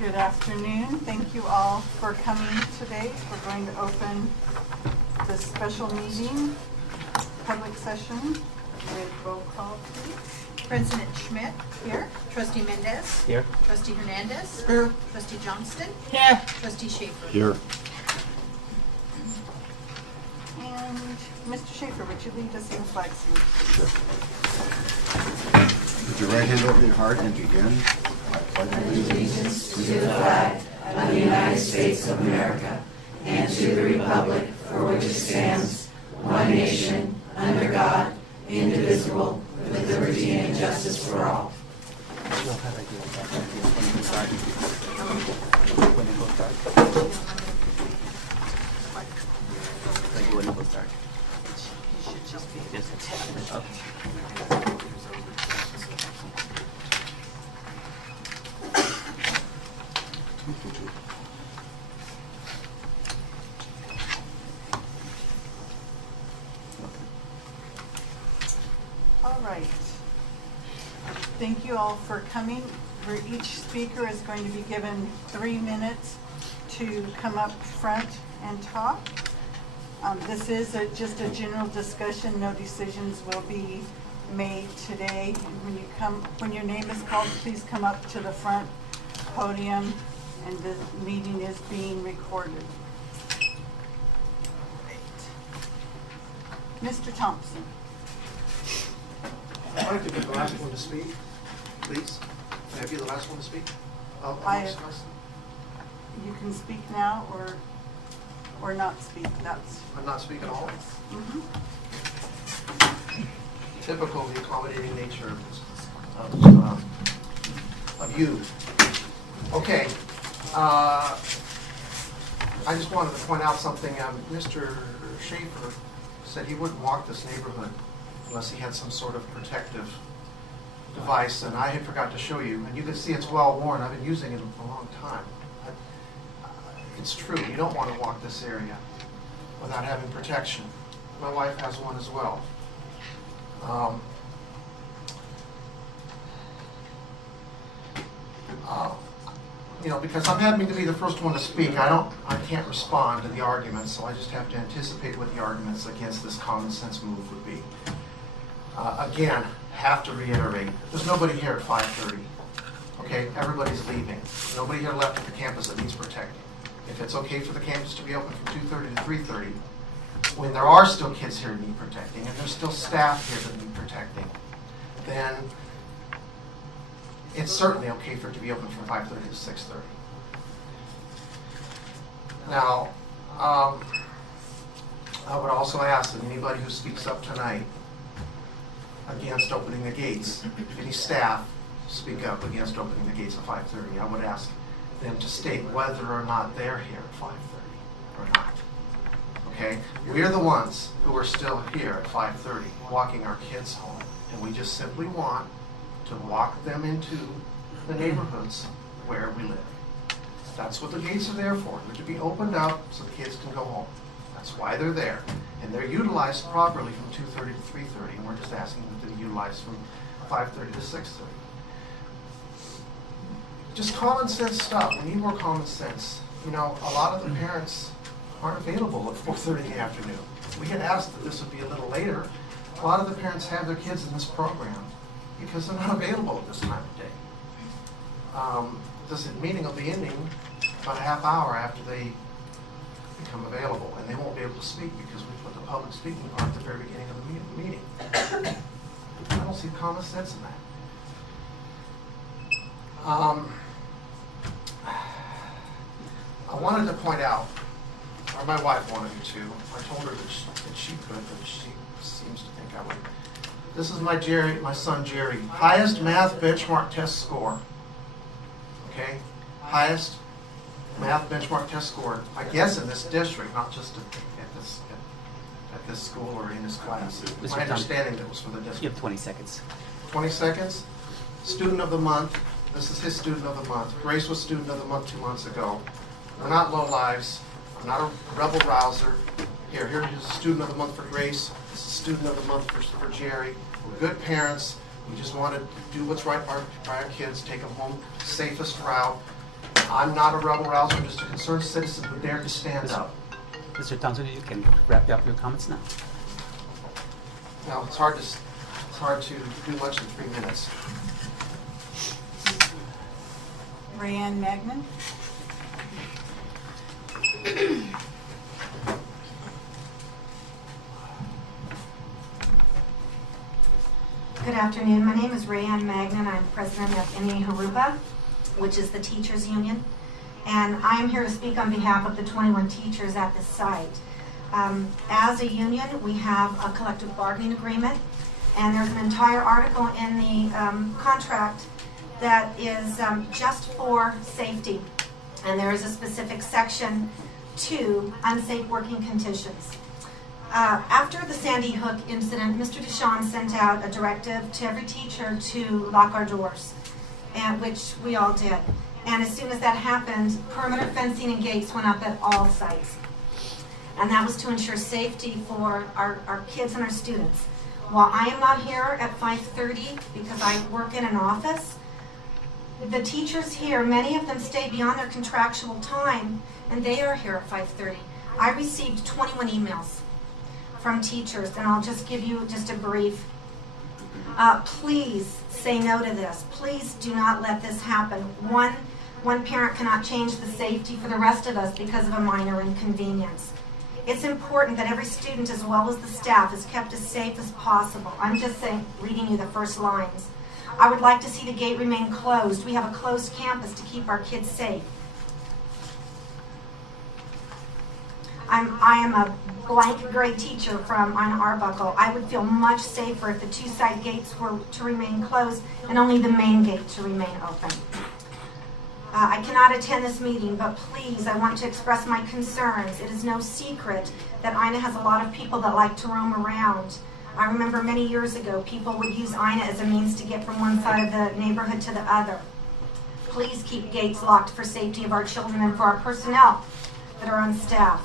Good afternoon. Thank you all for coming today. We're going to open this special meeting, public session, with roll call, please. President Schmidt. Here. Trustee Mendez. Here. Trustee Hernandez. Here. Trustee Johnston. Here. Trustee Schaefer. Here. And Mr. Schaefer, would you lead us in the flag salute? Sure. Put your right hand over your heart and begin. I pledge allegiance to the flag of the United States of America and to the republic for which it stands, one nation, under God, indivisible, with liberty and justice for all. All right. Thank you all for coming. Each speaker is going to be given 3 minutes to come up front and talk. This is just a general discussion. No decisions will be made today. When your name is called, please come up to the front podium, and the meeting is being recorded. Mr. Thompson. I'd like to be the last one to speak, please. Can I be the last one to speak? You can speak now or not speak. I'm not speaking at all. Mm-hmm. Typical of the accommodating nature of you. Okay. I just wanted to point out something. Mr. Schaefer said he wouldn't walk this neighborhood unless he had some sort of protective device, and I had forgot to show you. And you can see it's well worn. I've been using it for a long time. It's true. You don't want to walk this area without having protection. My wife has one as well. Because I'm having to be the first one to speak, I can't respond to the arguments, so I just have to anticipate what the arguments against this common sense move would be. Again, have to reiterate, there's nobody here at 5:30. Okay, everybody's leaving. Nobody here left at the campus that needs protecting. If it's okay for the campus to be open from 2:30 to 3:30, when there are still kids here that need protecting, and there's still staff here that need protecting, then it's certainly okay for it to be open from 5:30 to 6:30. Now, I would also ask that anybody who speaks up tonight against opening the gates, any staff speak up against opening the gates at 5:30, I would ask them to state whether or not they're here at 5:30 or not. Okay? We're the ones who are still here at 5:30 walking our kids home, and we just simply want to walk them into the neighborhoods where we live. That's what the gates are there for. They're to be opened up so the kids can go home. That's why they're there. And they're utilized properly from 2:30 to 3:30, and we're just asking them to be utilized from 5:30 to 6:30. Just common sense stuff. We need more common sense. A lot of the parents aren't available at 4:30 in the afternoon. We had asked that this would be a little later. A lot of the parents have their kids in this program because they're not available at this time of day. This meeting will be ending about a half hour after they become available, and they won't be able to speak because we put the public speaking part at the very beginning of the meeting. I don't see common sense in that. I wanted to point out, or my wife wanted me to. I told her that she could, but she seems to think I would. This is my son Jerry. Highest math benchmark test score. Okay? Highest math benchmark test score, I guess, in this district, not just at this school or in this class. My understanding that was for the district. You have 20 seconds. 20 seconds. Student of the month. This is his student of the month. Grace was student of the month 2 months ago. We're not low lives. I'm not a rebel rouser. Here is student of the month for Grace. This is student of the month for Jerry. We're good parents. We just want to do what's right by our kids, take them home safest route. I'm not a rebel rouser, I'm just a concerned citizen who dared to stand up. Mr. Thompson, you can wrap up your comments now. Now, it's hard to do much in 3 minutes. Rayanne Magnan. Good afternoon. My name is Rayanne Magnan. I'm president of Jurupa, which is the teachers union. And I am here to speak on behalf of the 21 teachers at this site. As a union, we have a collective bargaining agreement, and there's an entire article in the contract that is just for safety. And there is a specific section to unsafe working conditions. After the Sandy Hook incident, Mr. Deshawn sent out a directive to every teacher to lock our doors, and which we all did. And as soon as that happened, perimeter fencing and gates went up at all sites. And that was to ensure safety for our kids and our students. While I am not here at 5:30 because I work in an office, the teachers here, many of them stay beyond their contractual time, and they are here at 5:30. I received 21 emails from teachers, and I'll just give you just a brief. Please say no to this. Please do not let this happen. One parent cannot change the safety for the rest of us because of a minor inconvenience. It's important that every student as well as the staff is kept as safe as possible. I'm just saying, reading you the first lines. I would like to see the gate remain closed. We have a closed campus to keep our kids safe. I am a blank grade teacher from Anna Arbuckle. I would feel much safer if the two side gates were to remain closed and only the main gate to remain open. I cannot attend this meeting, but please, I want to express my concerns. It is no secret that Ina has a lot of people that like to roam around. I remember many years ago, people would use Ina as a means to get from one side of the neighborhood to the other. Please keep gates locked for safety of our children and for our personnel that are on staff.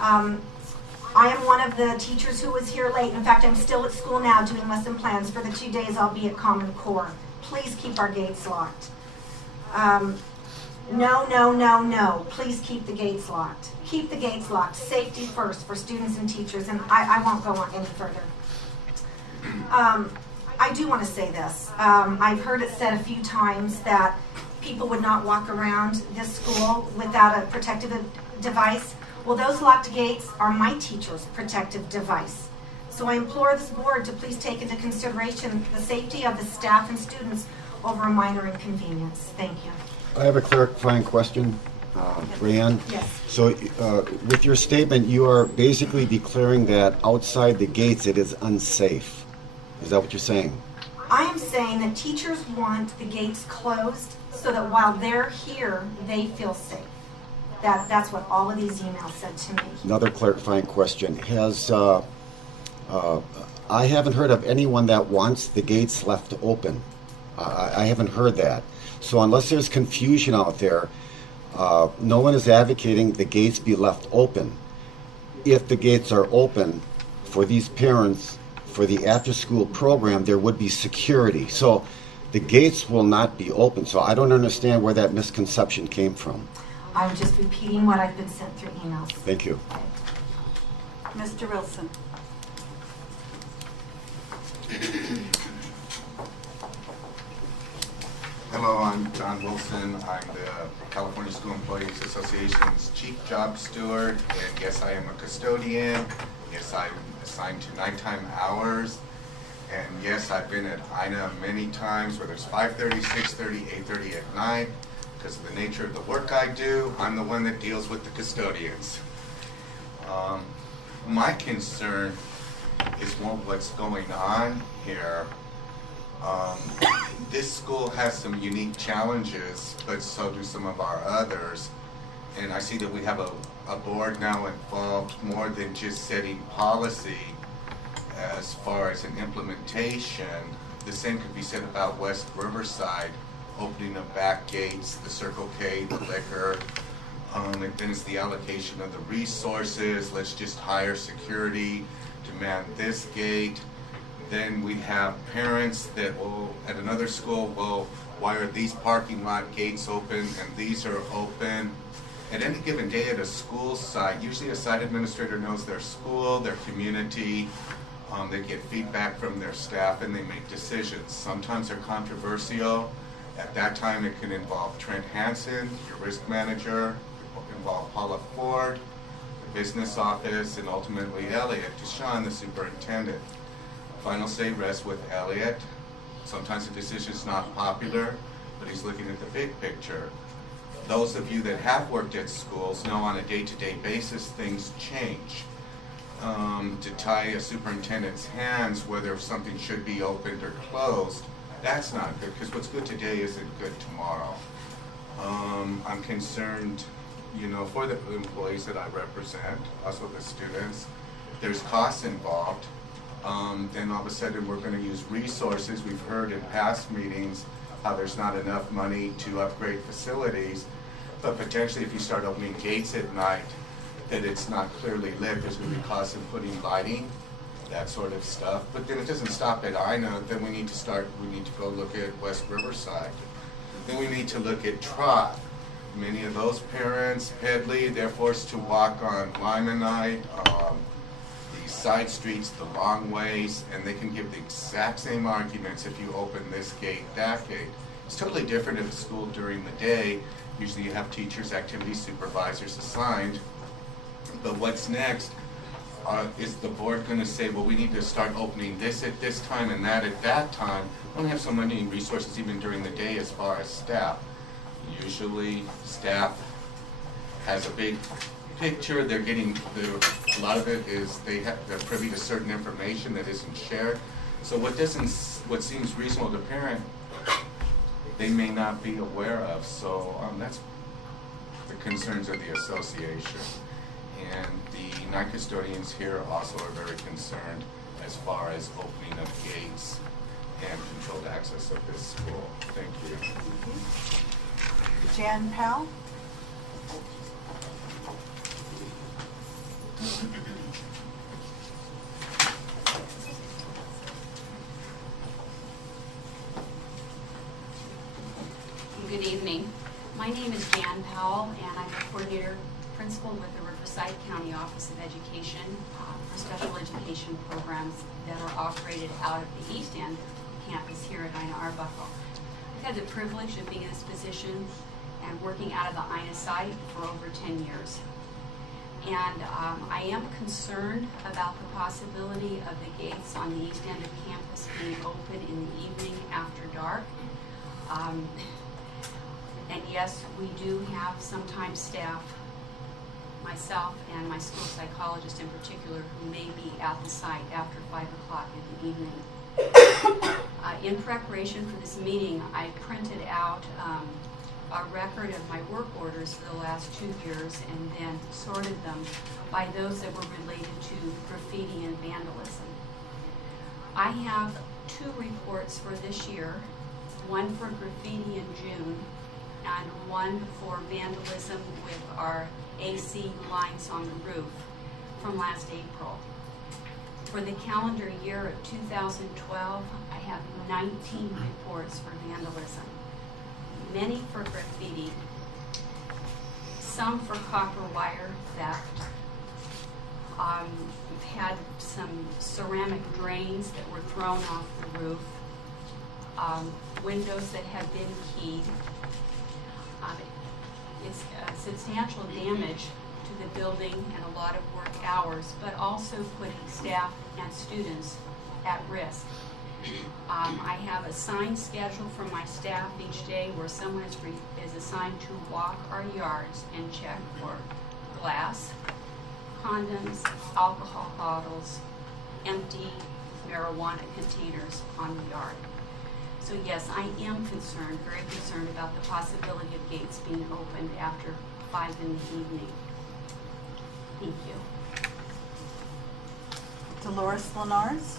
I am one of the teachers who was here late. In fact, I'm still at school now doing lesson plans for the 2 days I'll be at Common Core. Please keep our gates locked. No, no, no, no. Please keep the gates locked. Keep the gates locked. Safety first for students and teachers, and I won't go on any further. I do want to say this. I've heard it said a few times that people would not walk around this school without a protective device. Well, those locked gates are my teacher's protective device. So I implore this board to please take into consideration the safety of the staff and students over a minor inconvenience. Thank you. I have a clarifying question, Rayanne. Yes. So with your statement, you are basically declaring that outside the gates it is unsafe. Is that what you're saying? I am saying that teachers want the gates closed so that while they're here, they feel safe. That's what all of these emails said to me. Another clarifying question. I haven't heard of anyone that wants the gates left open. I haven't heard that. So unless there's confusion out there, no one is advocating the gates be left open. If the gates are open for these parents, for the after-school program, there would be security. So the gates will not be open. So I don't understand where that misconception came from. I'm just repeating what I've been sent through emails. Thank you. Mr. Wilson. Hello, I'm John Wilson. I'm the California School Employees Association's Chief Job Steward, and yes, I am a custodian. Yes, I'm assigned to nighttime hours, and yes, I've been at INA many times, whether it's 5:30, 6:30, 8:30 at night. Because of the nature of the work I do, I'm the one that deals with the custodians. My concern is more what's going on here. This school has some unique challenges, but so do some of our others. And I see that we have a board now involved more than just setting policy as far as an implementation. The same could be said about West Riverside, opening of back gates, the Circle K, the liquor, and then it's the allocation of the resources. Let's just hire security to man this gate. Then we have parents that will, at another school, will, why are these parking lot gates open and these are open? At any given day at a school site, usually a site administrator knows their school, their community, they get feedback from their staff and they make decisions. Sometimes they're controversial. At that time it can involve Trent Hansen, your risk manager, involve Paula Ford, the business office, and ultimately Elliot Deshawn, the superintendent. Final say rests with Elliot. Sometimes the decision is not popular, but he's looking at the big picture. Those of you that have worked at schools know on a day-to-day basis things change. To tie a superintendent's hands whether something should be opened or closed, that's not good, because what's good today isn't good tomorrow. I'm concerned, for the employees that I represent, also the students. There's costs involved. Then all of a sudden we're going to use resources. We've heard in past meetings how there's not enough money to upgrade facilities, but potentially if you start opening gates at night that it's not clearly lit, there's going to be costs in putting lighting, that sort of stuff. But then it doesn't stop at Ina. Then we need to go look at West Riverside. Then we need to look at Trot. Many of those parents, Pedley, they're forced to walk on Limonite, these side streets the long ways, and they can give the exact same arguments if you open this gate, that gate. It's totally different at a school during the day. Usually you have teachers, activity supervisors assigned. But what's next? Is the board going to say, well, we need to start opening this at this time and that at that time? We don't have so many resources even during the day as far as staff. Usually staff has a big picture. They're getting, a lot of it is they're privy to certain information that isn't shared. So what seems reasonable to parent, they may not be aware of. So that's the concerns of the association. And the night custodians here also are very concerned as far as opening of gates and controlled access of this school. Thank you. Jan Powell? Good evening. My name is Jan Powell, and I'm a coordinator principal with the Riverside County Office of Education for special education programs that are operated out of the East End campus here at Ina Arbuckle. I've had the privilege of being in this position and working out of the Ina site for over 10 years. And I am concerned about the possibility of the gates on the east end of campus being open in the evening after dark. And yes, we do have sometimes staff, myself and my school psychologist in particular, who may be at the site after 5 o'clock in the evening. In preparation for this meeting, I printed out a record of my work orders for the last 2 years and then sorted them by those that were related to graffiti and vandalism. I have 2 reports for this year, one for graffiti in June and one for vandalism with our AC lines on the roof from last April. For the calendar year of 2012, I have 19 reports for vandalism, many for graffiti, some for copper wire theft. We've had some ceramic drains that were thrown off the roof, windows that have been keyed. It's substantial damage to the building and a lot of work hours, but also putting staff and students at risk. I have a signed schedule from my staff each day where someone is assigned to walk our yards and check for glass, condoms, alcohol bottles, empty marijuana containers on the yard. So yes, I am concerned, very concerned about the possibility of gates being opened after 5 in the evening. Thank you. Dolores Lenars?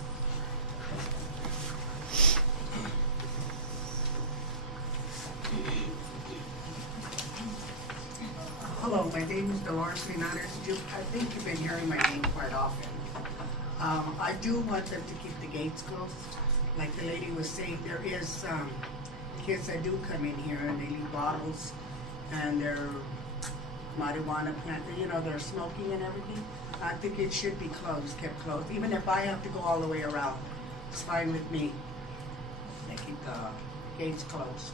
Hello, my name is Dolores Linares. I think you've been hearing my name quite often. I do want them to keep the gates closed. Like the lady was saying, there is kids that do come in here and they leave bottles and they're marijuana plant, you know, they're smoking and everything. I think it should be closed, kept closed. Even if I have to go all the way around, it's fine with me. They keep the gates closed.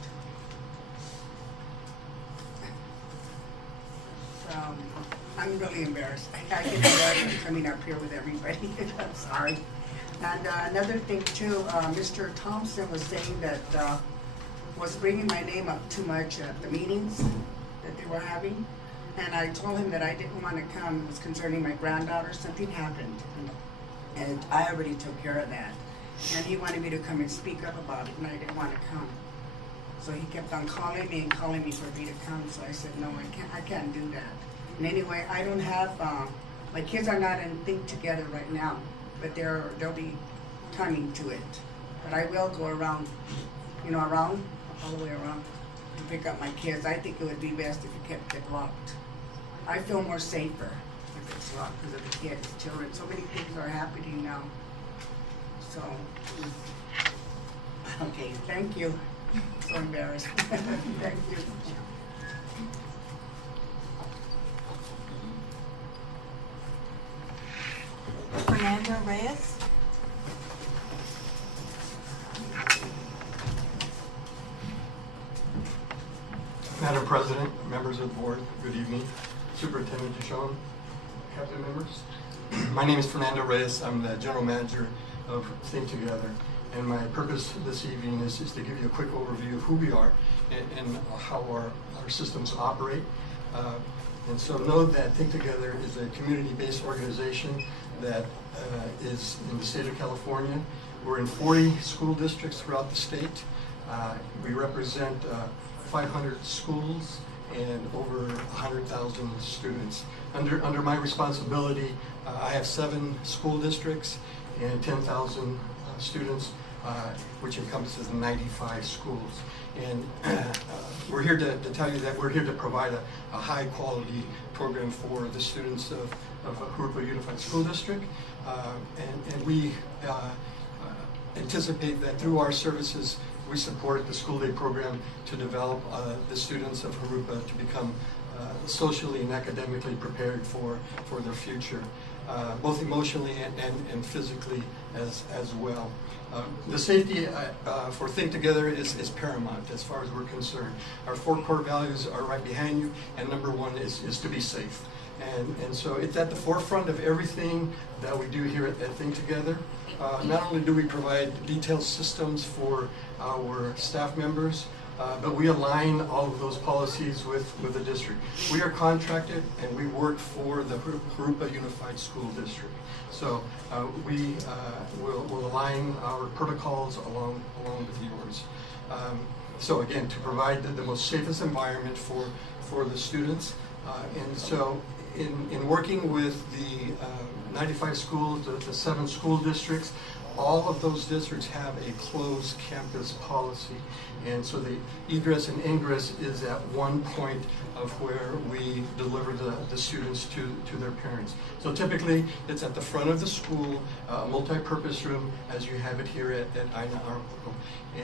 I'm really embarrassed. I get embarrassed coming up here with everybody. I'm sorry. And another thing too, Mr. Thompson was saying that was bringing my name up too much at the meetings that they were having. And I told him that I didn't want to come. It was concerning my granddaughter. Something happened. And I already took care of that. And he wanted me to come and speak up about it, and I didn't want to come. So he kept on calling me for me to come. So I said, no, I can't do that. And anyway, I don't have, my kids are not in Think Together right now, but they'll be coming to it. But I will go around, you know, all the way around to pick up my kids. I think it would be best if you kept it locked. I feel more safer if it's locked because of the kids, children. So many things are happening now. So, okay, thank you. So embarrassed. Thank you. Fernando Reyes. Madam President, members of the board, good evening. Superintendent Duchon, cabinet members. My name is Fernando Reyes. I'm the general manager of Think Together. And my purpose this evening is to give you a quick overview of who we are and how our systems operate. And so know that Think Together is a community-based organization that is in the state of California. We're in 40 school districts throughout the state. We represent 500 schools and over 100,000 students. Under my responsibility, I have 7 school districts and 10,000 students, which encompasses 95 schools. And we're here to tell you that we're here to provide a high quality program for the students of Jurupa Unified School District. And we anticipate that through our services, we support the school day program to develop the students of Jurupa to become socially and academically prepared for their future, both emotionally and physically as well. The safety for Think Together is paramount as far as we're concerned. Our 4 core values are right behind you, and number 1 is to be safe. And so it's at the forefront of everything that we do here at Think Together. Not only do we provide detailed systems for our staff members, but we align all of those policies with the district. We are contracted and we work for the Jurupa Unified School District. So we will align our protocols along with yours. So again, to provide the most safest environment for the students. And so in working with the 95 schools, the 7 school districts, all of those districts have a closed campus policy. And so the egress and ingress is at one point of where we deliver the students to their parents. So typically it's at the front of the school, a multi-purpose room as you have it here at Aina Arco.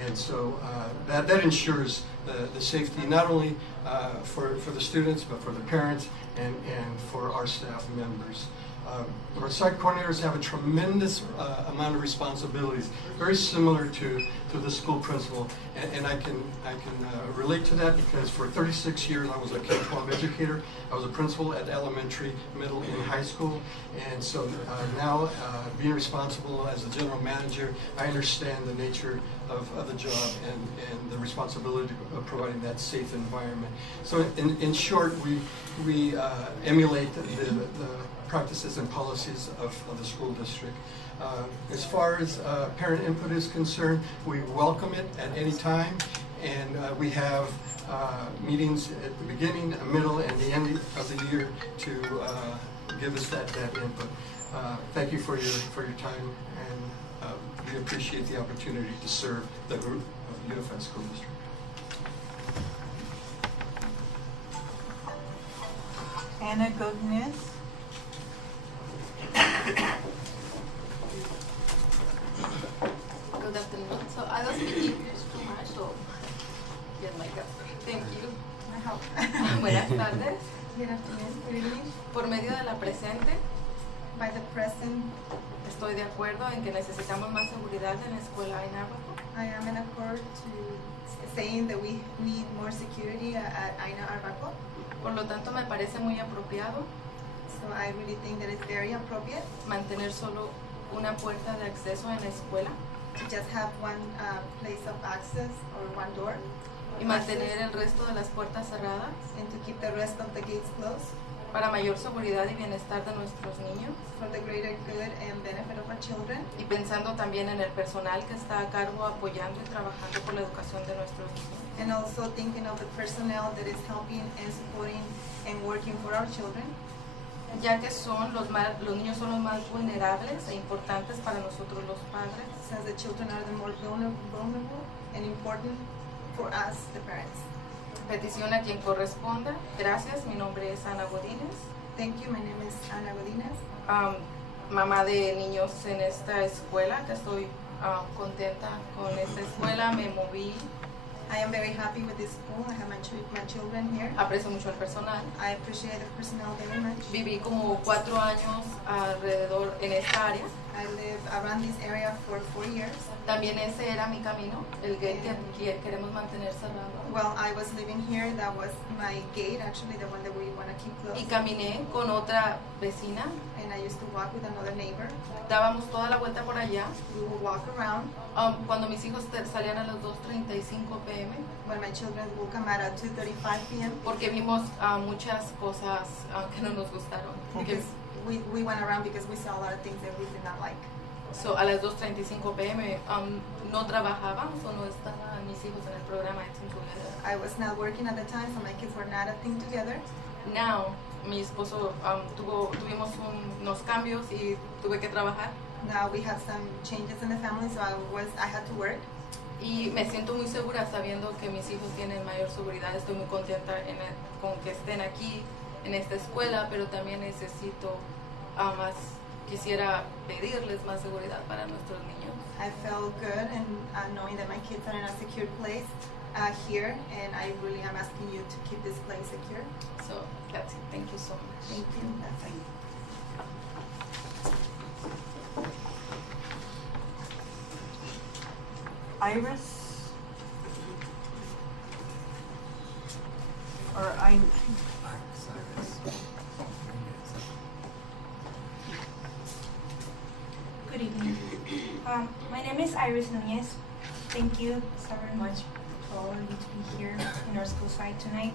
And so that ensures the safety not only for the students but for the parents and for our staff members. Our site coordinators have a tremendous amount of responsibilities, very similar to the school principal, and I can relate to that because for 36 years I was a K-12 educator. I was a principal at elementary, middle, and high school, and so now being responsible as a general manager, I understand the nature of the job and the responsibility of providing that safe environment. So in short, we emulate the practices and policies of the school district. As far as parent input is concerned, we welcome it at any time, and we have meetings at the beginning, the middle, and the end of the year to give us that input. Thank you for your time, and we appreciate the opportunity to serve the group of Unified School District. Anna Godinez. Buenas tardes. Good afternoon, good evening. Por medio de la presente, By the present, estoy de acuerdo en que necesitamos más seguridad en la escuela en Arbaco. I am in accord to saying that we need more security at Aina Arbaco. Por lo tanto, me parece muy apropiado So I really think that it's very appropriate mantener solo una puerta de acceso en la escuela to just have one place of access or one door y mantener el resto de las puertas cerradas and to keep the rest of the gates closed para mayor seguridad y bienestar de nuestros niños, for the greater good and benefit of our children, y pensando también en el personal que está a cargo apoyando y trabajando por la educación de nuestros niños. and also thinking of the personnel that is helping and supporting and working for our children, Ya que los niños son los más vulnerables e importantes para nosotros los padres. since the children are the more vulnerable and important for us, the parents. Petición a quien corresponda. Gracias, mi nombre es Ana Godínez, Thank you, my name is Ana Godinez. Mamá de niños en esta escuela, que estoy contenta con esta escuela, me moví, I am very happy with this school. I have my children here. aprecio mucho al personal. I appreciate the personnel very much. Viví como 4 años alrededor en esta área. I live around this area for 4 years. También ese era mi camino, el gate que queremos mantener cerrado. While I was living here, that was my gate, actually the one that we want to keep Y closed. caminé con otra vecina, And I used to walk with another neighbor. dábamos toda la vuelta por allá. We would walk around Cuando mis hijos salían a las 2:35 p.m. when my children would come out at 2:35 p.m. porque vimos muchas cosas que no nos gustaron. Because we went around because we saw a lot of things that we did not like. So, a las 2:35 p.m. No trabajábamos o no estaban mis hijos en el programa de Team Together. I was not working at the time, so my kids were not at Thing Together. Now, mi esposo tuvimos unos cambios y tuve que trabajar. Now we have some changes in the family, so I had to work. Y me siento muy segura sabiendo que mis hijos tienen mayor seguridad. Estoy muy contenta con que estén aquí en esta escuela, pero también necesito quisiera pedirles más seguridad para nuestros niños. I felt good and knowing that my kids are in a secure place here, and I really am asking you to keep this place secure. So that's it. Thank you so much. Thank you. That's it. Iris? Or I? Good evening. My name is Iris Nunez. Thank you so very much for all of you to be here in our school site tonight.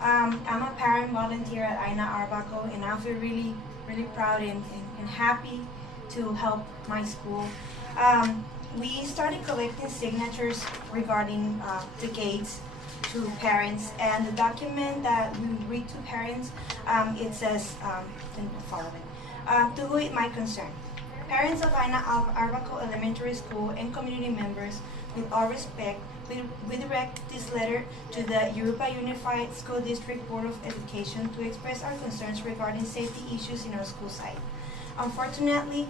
I'm a parent volunteer at Aina Arbaco, and I feel really, really proud and happy to help my school. We started collecting signatures regarding the gates to parents, and the document that we read to parents, it says the following. To who it might concern. Parents of Aina Arbaco Elementary School and community members, with all respect, we direct this letter to the Jurupa Unified School District Board of Education to express our concerns regarding safety issues in our school site. Unfortunately,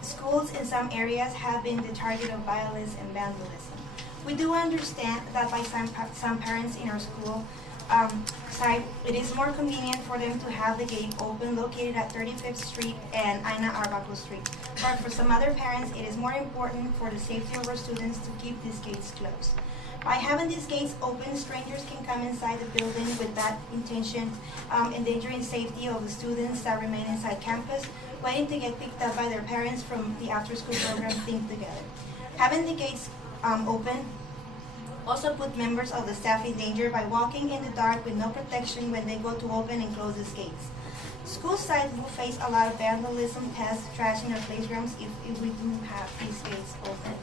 schools in some areas have been the target of violence and vandalism. We do understand that by some parents in our school site, it is more convenient for them to have the gate open located at 35th Street and Aina Arbaco Street. But for some other parents, it is more important for the safety of our students to keep these gates closed. By having these gates open, strangers can come inside the building with bad intention, endangering safety of the students that remain inside campus, waiting to get picked up by their parents from the after-school program Think Together. Having the gates open also put members of the staff in danger by walking in the dark with no protection when they go to open and close these gates. School sites will face a lot of vandalism, pests, trash in our playgrounds if we do have these gates open.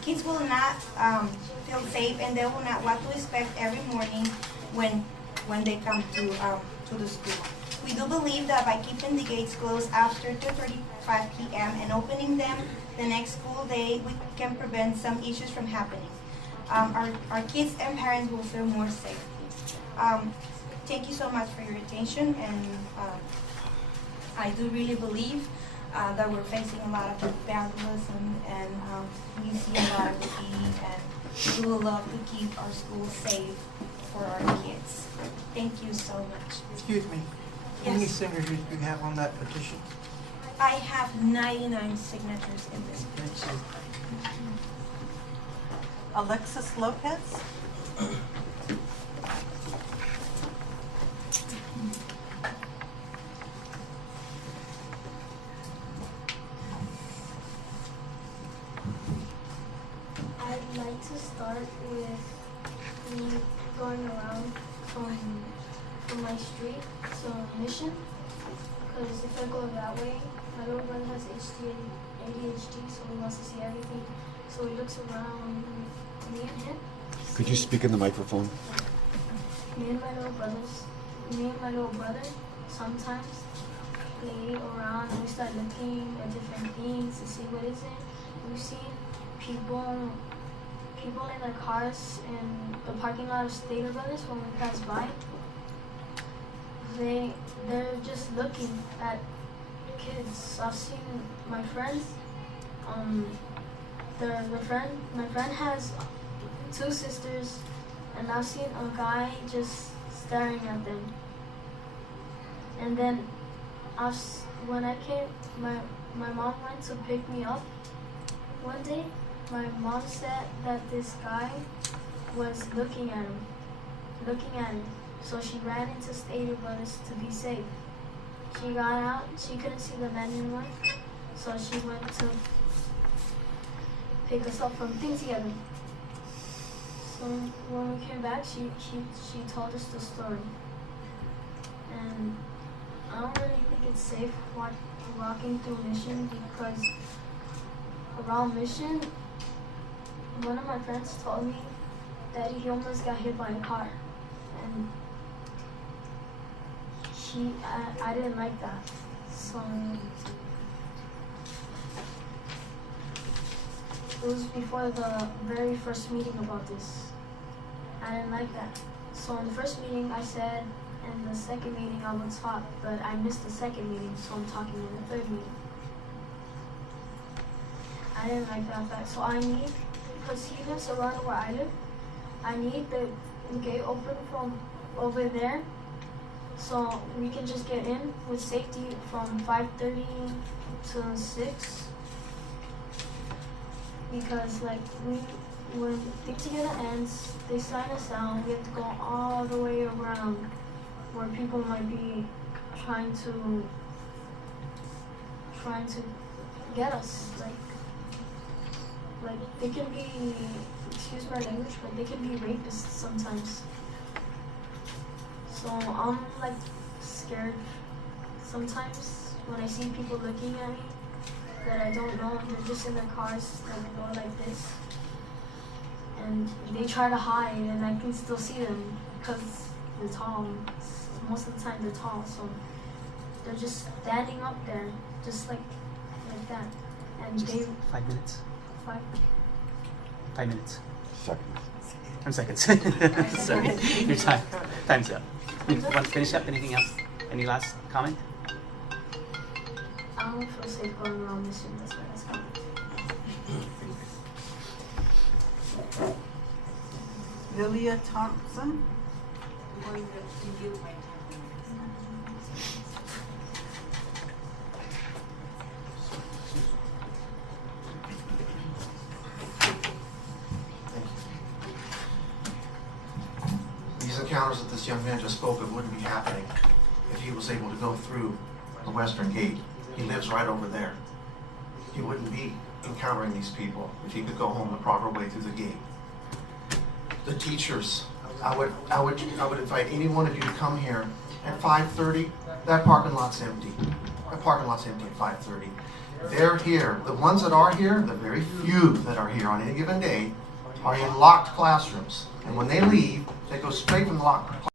Kids will not feel safe, and they will not what to expect every morning when they come to the school. We do believe that by keeping the gates closed after 2:35 p.m. and opening them the next school day, we can prevent some issues from happening. Our kids and parents will feel more safe. Thank you so much for your attention, and I do really believe that we're facing a lot of vandalism, and we see a lot of graffiti, and we would love to keep our schools safe for our kids. Thank you so much. Excuse me. How many Yes. signatures do you have on that petition? I have 99 signatures in this petition. Alexis Lopez? I'd like to start with me going around from my street to Mission, because if I go that way, my little brother has ADHD, so he wants to see everything. So he looks around me and him. Could you speak in the microphone? Me and my little brother sometimes play around and we start looking at different things to see what is it. We've seen people in their cars in the parking lot of Stater Brothers when we pass by. They're just looking at kids. I've seen my friends. My friend has 2 sisters, and I've seen a guy just staring at them. And then when I came, my mom went to pick me up one day. My mom said that this guy was looking at him. So she ran into Stater Brothers to be safe. She got out, she couldn't see the men anymore, so she went to pick us up from things together. So when we came back, she told us the story. And I don't really think it's safe walking through Mission, because around Mission, one of my friends told me that he almost got hit by a car. And I didn't like that. So it was before the very first meeting about this. I didn't like that. So in the first meeting I said, in the second meeting I would talk, but I missed the second meeting, so I'm talking in the third meeting. I didn't like that fact. So I need, because he lives around where I live, I need the gate open from over there, so we can just get in with safety from 5:30 to 6. Because like when Think Together ends, they sign us down. We have to go all the way around where people might be trying to get us. Like they can be, excuse my language, but they can be rapists sometimes. So I'm like scared sometimes when I see people looking at me that I don't know. They're just in their cars that go like this, and they try to hide, and I can still see them because they're tall. Most of the time they're tall, so they're just standing up there, just like that. And Just they 5 minutes. 5 minutes. Seconds. Seconds. Sorry, your time's up. You want to finish up? Anything else? Any last comment? I don't feel safe going around Mission. That's why that's coming. Lilia Thompson? These encounters that this young man just spoke of wouldn't be happening if he was able to go through the western gate. He lives right over there. He wouldn't be encountering these people if he could go home the proper way through the gate. The teachers, I would invite any one of you to come here at 5:30. That parking lot's empty. That parking lot's empty at 5:30. They're here. The ones that are here, the very few that are here on any given day, are in locked classrooms. And when they leave, they go straight from the locked